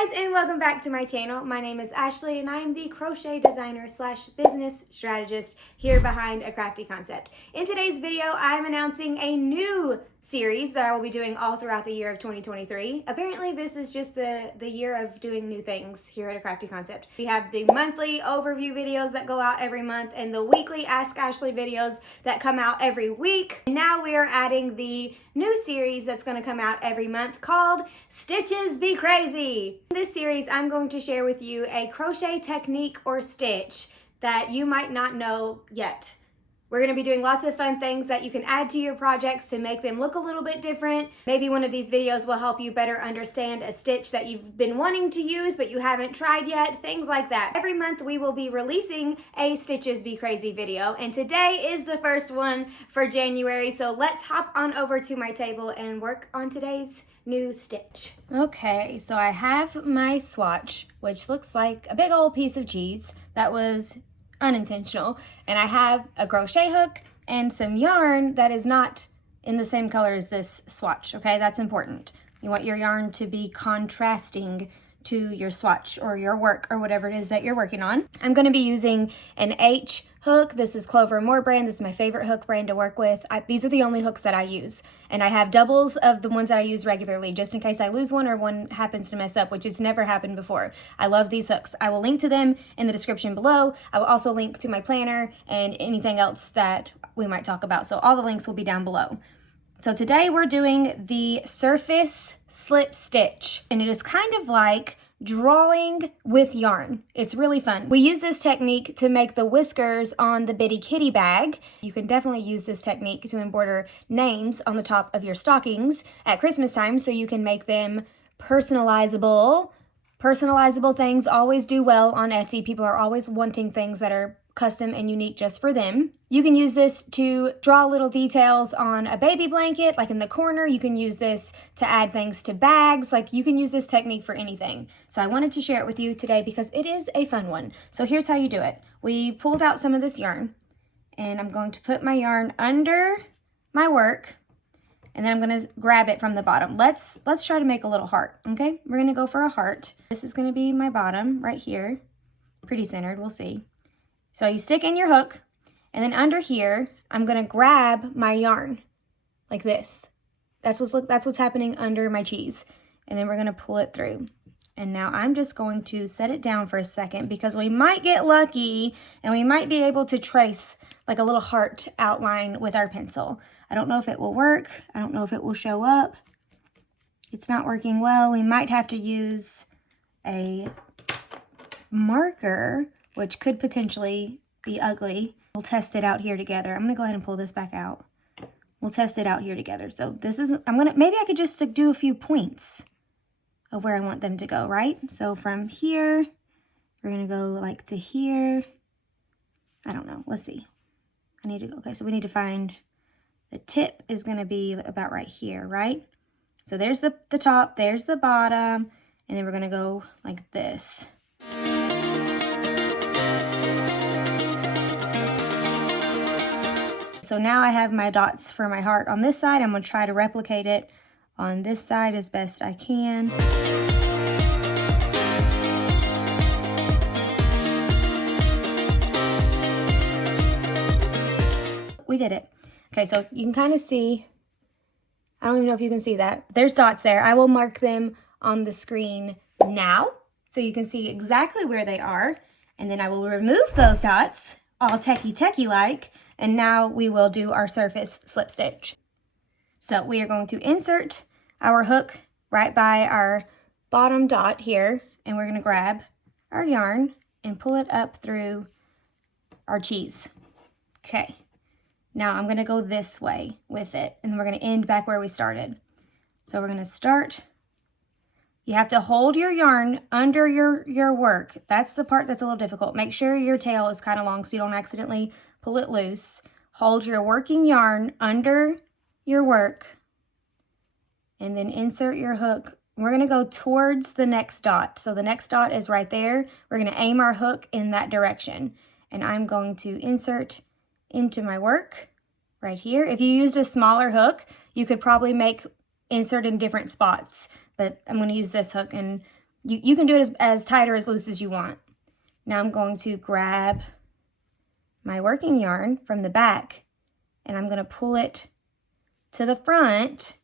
guys, and welcome back to my channel. My name is Ashley and I am the crochet designer slash business strategist here behind A Crafty Concept. In today's video, I'm announcing a new series that I will be doing all throughout the year of 2023. Apparently this is just the year of doing new things here at A Crafty Concept. We have the monthly overview videos that go out every month and the weekly Ask Ashley videos that come out every week. And now we are adding the new series that's going to come out every month called Stitches Be Crazy. In this series, I'm going to share with you a crochet technique or stitch that you might not know yet. We're going to be doing lots of fun things that you can add to your projects to make them look a little bit different. Maybe one of these videos will help you better understand a stitch that you've been wanting to use but you haven't tried yet, things like that. Every month we will be releasing a Stitches Be Crazy video, and today is the first one for January, so let's hop on over to my table and work on today's new stitch. Okay, so I have my swatch, which looks like a big old piece of cheese that was unintentional, and I have a crochet hook and some yarn that is not in the same color as this swatch. Okay, that's important. You want your yarn to be contrasting to your swatch or your work or whatever it is that you're working on. I'm going to be using an H hook. This is Clover & More brand. This is my favorite hook brand to work with. These are the only hooks that I use, and I have doubles of the ones that I use regularly just in case I lose one or one happens to mess up, which has never happened before. I love these hooks. I will link to them in the description below. I will also link to my planner and anything else that we might talk about, so all the links will be down below. So today we're doing the surface slip stitch, and it is kind of like drawing with yarn. It's really fun. We use this technique to make the whiskers on the Bitty Kitty bag. You can definitely use this technique to embroider names on the top of your stockings at Christmas time so you can make them personalizable. Personalizable things always do well on Etsy. People are always wanting things that are custom and unique just for them. You can use this to draw little details on a baby blanket, like in the corner. You can use this to add things to bags. Like, you can use this technique for anything. So I wanted to share it with you today because it is a fun one. So here's how you do it. We pulled out some of this yarn, and I'm going to put my yarn under my work, and then I'm going to grab it from the bottom. Let's try to make a little heart, okay? We're going to go for a heart. This is going to be my bottom right here. Pretty centered, we'll see. So you stick in your hook, and then under here, I'm going to grab my yarn like this. That's what's happening under my cheese. And then we're going to pull it through. And now I'm just going to set it down for a second because we might get lucky and we might be able to trace like a little heart outline with our pencil. I don't know if it will work. I don't know if it will show up. It's not working well. We might have to use a marker, which could potentially be ugly. We'll test it out here together. I'm gonna go ahead and pull this back out. We'll test it out here together. So this is, maybe I could just do a few points of where I want them to go, right? So from here, we're gonna go like to here. I don't know, let's see. Okay, so we need to find, the tip is gonna be about right here, right? So there's the top, there's the bottom, and then we're gonna go like this. So now I have my dots for my heart on this side. I'm going to try to replicate it on this side as best I can. We did it. Okay, so you can kind of see, I don't even know if you can see that. There's dots there. I will mark them on the screen now so you can see exactly where they are. And then I will remove those dots, all techie like. And now we will do our surface slip stitch. So we are going to insert our hook right by our bottom dot here, and we're going to grab our yarn and pull it up through our cheese. Okay, now I'm going to go this way with it, and then we're going to end back where we started. So we're going to start. You have to hold your yarn under your work. That's the part that's a little difficult. Make sure your tail is kind of long so you don't accidentally pull it loose. Hold your working yarn under your work, and then insert your hook. We're going to go towards the next dot. So the next dot is right there. We're going to aim our hook in that direction, and I'm going to insert into my work right here. If you used a smaller hook, you could probably insert in different spots, but I'm going to use this hook, and You can do it as tight or as loose as you want. Now I'm going to grab my working yarn from the back and I'm going to pull it to the front,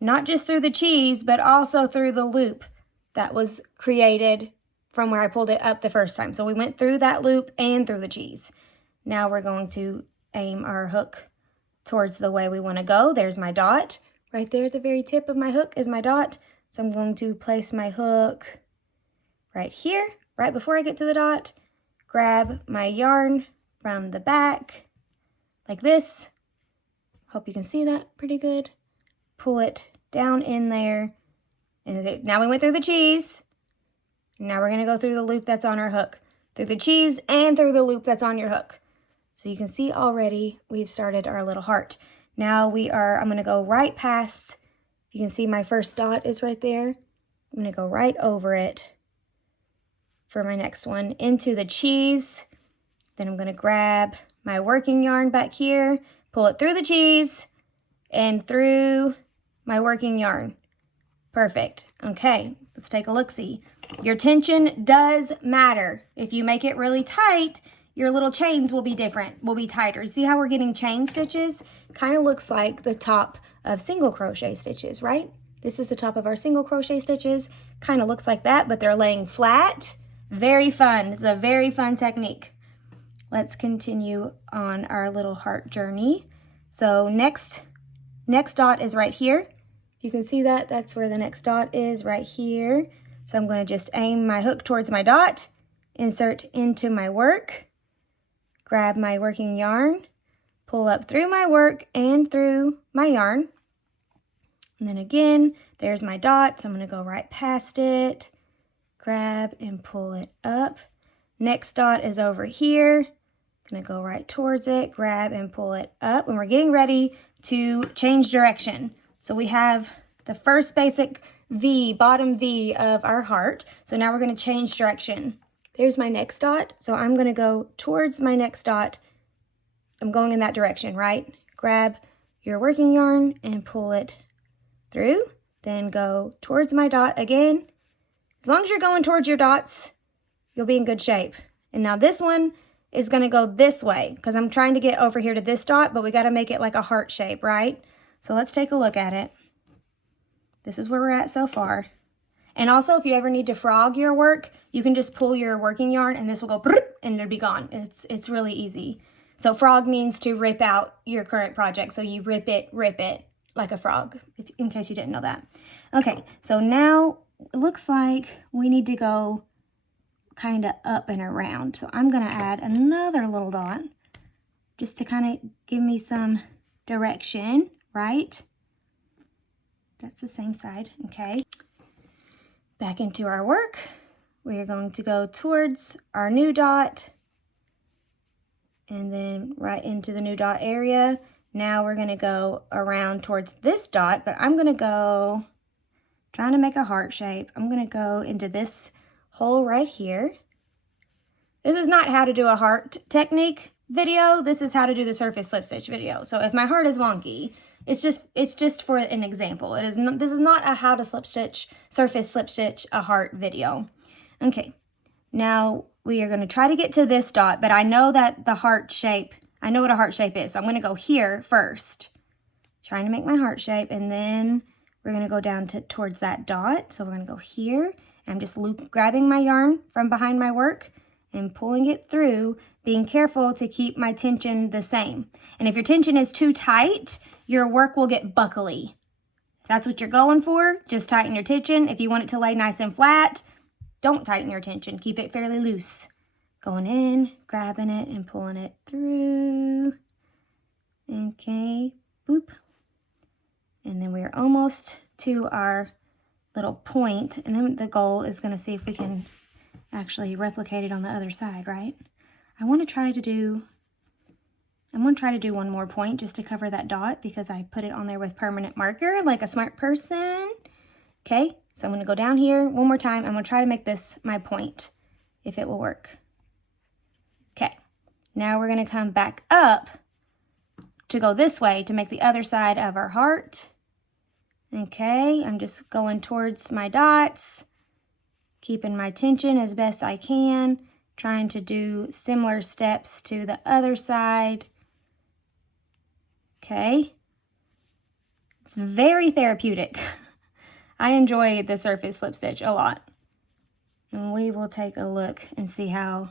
not just through the cheese, but also through the loop that was created from where I pulled it up the first time. So we went through that loop and through the cheese. Now we're going to aim our hook towards the way we want to go. There's my dot. Right there at the very tip of my hook is my dot. So I'm going to place my hook right here, right before I get to the dot, grab my yarn from the back like this. Hope you can see that pretty good. Pull it down in there. And now we went through the cheese. Now we're gonna go through the loop that's on our hook, through the cheese and through the loop that's on your hook. So you can see already we've started our little heart. Now I'm gonna go right past, you can see my first dot is right there. I'm gonna go right over it for my next one into the cheese. Then I'm gonna grab my working yarn back here, pull it through the cheese and through my working yarn. Perfect. Okay, let's take a look-see. Your tension does matter. If you make it really tight, your little chains will be different, will be tighter. See how we're getting chain stitches? Kind of looks like the top of single crochet stitches, right? This is the top of our single crochet stitches. Kind of looks like that, but they're laying flat. Very fun. It's a very fun technique. Let's continue on our little heart journey. So next dot is right here. You can see that, that's where the next dot is, right here. So I'm going to just aim my hook towards my dot, insert into my work, grab my working yarn, pull up through my work and through my yarn. And then again, there's my dot, so I'm going to go right past it, grab and pull it up. Next dot is over here. I'm going to go right towards it, grab and pull it up. And we're getting ready to change direction. So we have the first basic V, bottom V of our heart. So now we're going to change direction. There's my next dot. So I'm going to go towards my next dot. I'm going in that direction, right? Grab your working yarn and pull it through. Then go towards my dot again. As long as you're going towards your dots, you'll be in good shape. And now this one is going to go this way because I'm trying to get over here to this dot, but we got to make it like a heart shape, right? So let's take a look at it. This is where we're at so far. And also, if you ever need to frog your work, you can just pull your working yarn and this will go and it'll be gone. It's really easy. So frog means to rip out your current project. So you rip it like a frog, in case you didn't know that. Okay, so now it looks like we need to go kind of up and around. So I'm gonna add another little dot just to kind of give me some direction, right? That's the same side, okay. Back into our work. We are going to go towards our new dot and then right into the new dot area. Now we're gonna go around towards this dot, but I'm gonna go, trying to make a heart shape, I'm gonna go into this hole right here. This is not how to do a heart technique video. This is how to do the surface slip stitch video. So if my heart is wonky, it's just for an example. This is not a how to slip stitch, surface slip stitch a heart video. Okay, now we are gonna try to get to this dot, but I know that the heart shape, I know what a heart shape is. So I'm gonna go here first, trying to make my heart shape, and then we're gonna go down towards that dot. So we're gonna go here, and I'm just grabbing my yarn from behind my work and pulling it through, being careful to keep my tension the same. And if your tension is too tight, your work will get buckly. If that's what you're going for, just tighten your tension. If you want it to lay nice and flat, don't tighten your tension. Keep it fairly loose. Going in, grabbing it, and pulling it through. Okay, boop. And then we're almost to our little point. And then the goal is gonna see if we can actually replicate it on the other side, right? I want to try to do one more point just to cover that dot because I put it on there with permanent marker like a smart person. Okay, so I'm going to go down here one more time. I'm going to try to make this my point, if it will work. Okay, now we're going to come back up to go this way to make the other side of our heart. Okay, I'm just going towards my dots. keeping my tension as best I can, trying to do similar steps to the other side. Okay. It's very therapeutic. I enjoy the surface slip stitch a lot. And we will take a look and see how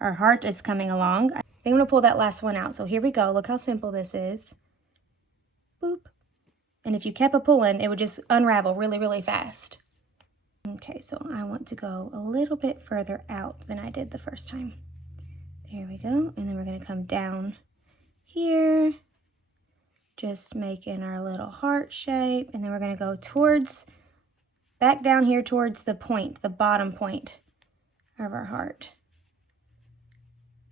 our heart is coming along. I think I'm gonna pull that last one out. So here we go. Look how simple this is. Boop. And if you kept a pulling, it would just unravel really, really fast. Okay, so I want to go a little bit further out than I did the first time. There we go. And then we're gonna come down here, just making our little heart shape. And then we're gonna go towards, back down here towards the point, the bottom point of our heart.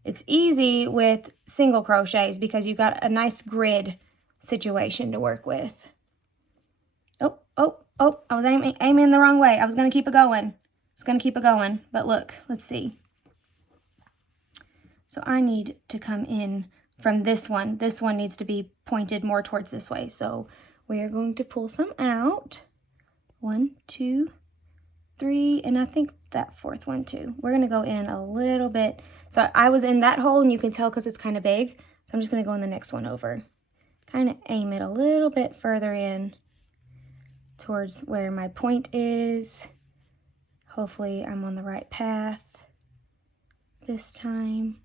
It's easy with single crochets because you got a nice grid situation to work with. Oh, I was aiming the wrong way. I was gonna keep it going. But look, let's see. So I need to come in from this one. This one needs to be pointed more towards this way. So we are going to pull some out. 1, 2, 3, and I think that fourth one too. We're gonna go in a little bit. So I was in that hole, and you can tell because it's kind of big. So I'm just gonna go in the next one over. Kind of aim it a little bit further in towards where my point is. Hopefully I'm on the right path this time.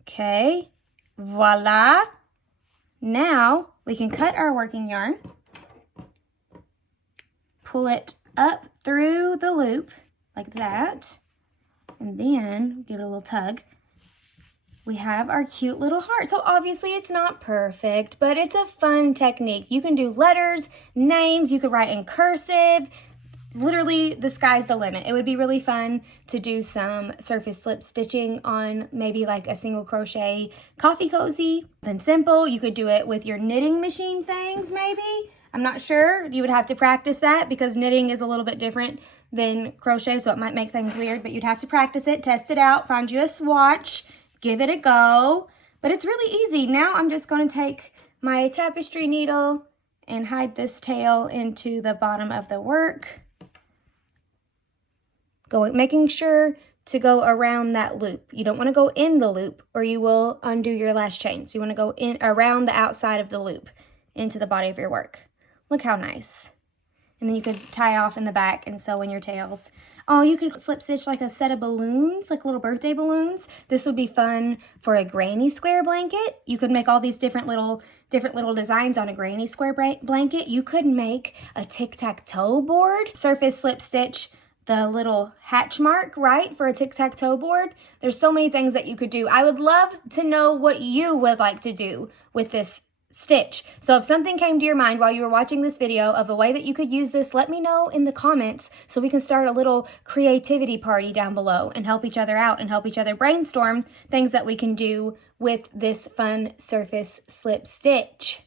Okay, voila. Now we can cut our working yarn, pull it up through the loop like that, and then give it a little tug. We have our cute little heart. So obviously it's not perfect, but it's a fun technique. You can do letters, names, you could write in cursive. Literally, the sky's the limit. It would be really fun to do some surface slip stitching on maybe like a single crochet coffee cozy. Then simple, you could do it with your knitting machine things maybe. I'm not sure. You would have to practice that because knitting is a little bit different than crochet, so it might make things weird, but you'd have to practice it, test it out, find you a swatch, give it a go. But it's really easy. Now I'm just going to take my tapestry needle and hide this tail into the bottom of the work. Making sure to go around that loop. You don't want to go in the loop or you will undo your last chain. So you want to go in around the outside of the loop into the body of your work. Look how nice. And then you could tie off in the back and sew in your tails. Oh, you could slip stitch like a set of balloons, like little birthday balloons. This would be fun for a granny square blanket. You could make all these different little designs on a granny square blanket. You could make a tic-tac-toe board. Surface slip stitch the little hatch mark, right, for a tic-tac-toe board. There's so many things that you could do. I would love to know what you would like to do with this stitch. So if something came to your mind while you were watching this video of a way that you could use this, let me know in the comments so we can start a little creativity party down below and help each other out and help each other brainstorm things that we can do with this fun surface slip stitch.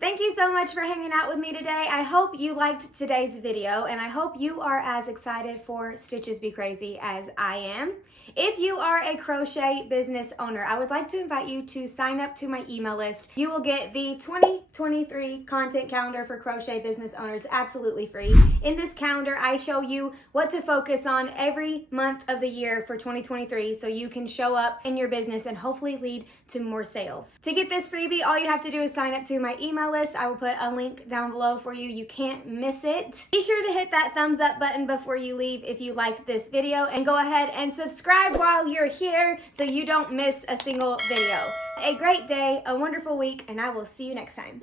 Thank you so much for hanging out with me today. I hope you liked today's video and I hope you are as excited for Stitches Be Crazy as I am. If you are a crochet business owner, I would like to invite you to sign up to my email list. You will get the 2023 content calendar for crochet business owners absolutely free. In this calendar, I show you what to focus on every month of the year for 2023 so you can show up in your business and hopefully lead to more sales. To get this freebie, all you have to do is sign up to my email list. I will put a link down below for you. You can't miss it. Be sure to hit that thumbs up button before you leave if you liked this video, and go ahead and subscribe while you're here so you don't miss a single video. A great day, a wonderful week, and I will see you next time.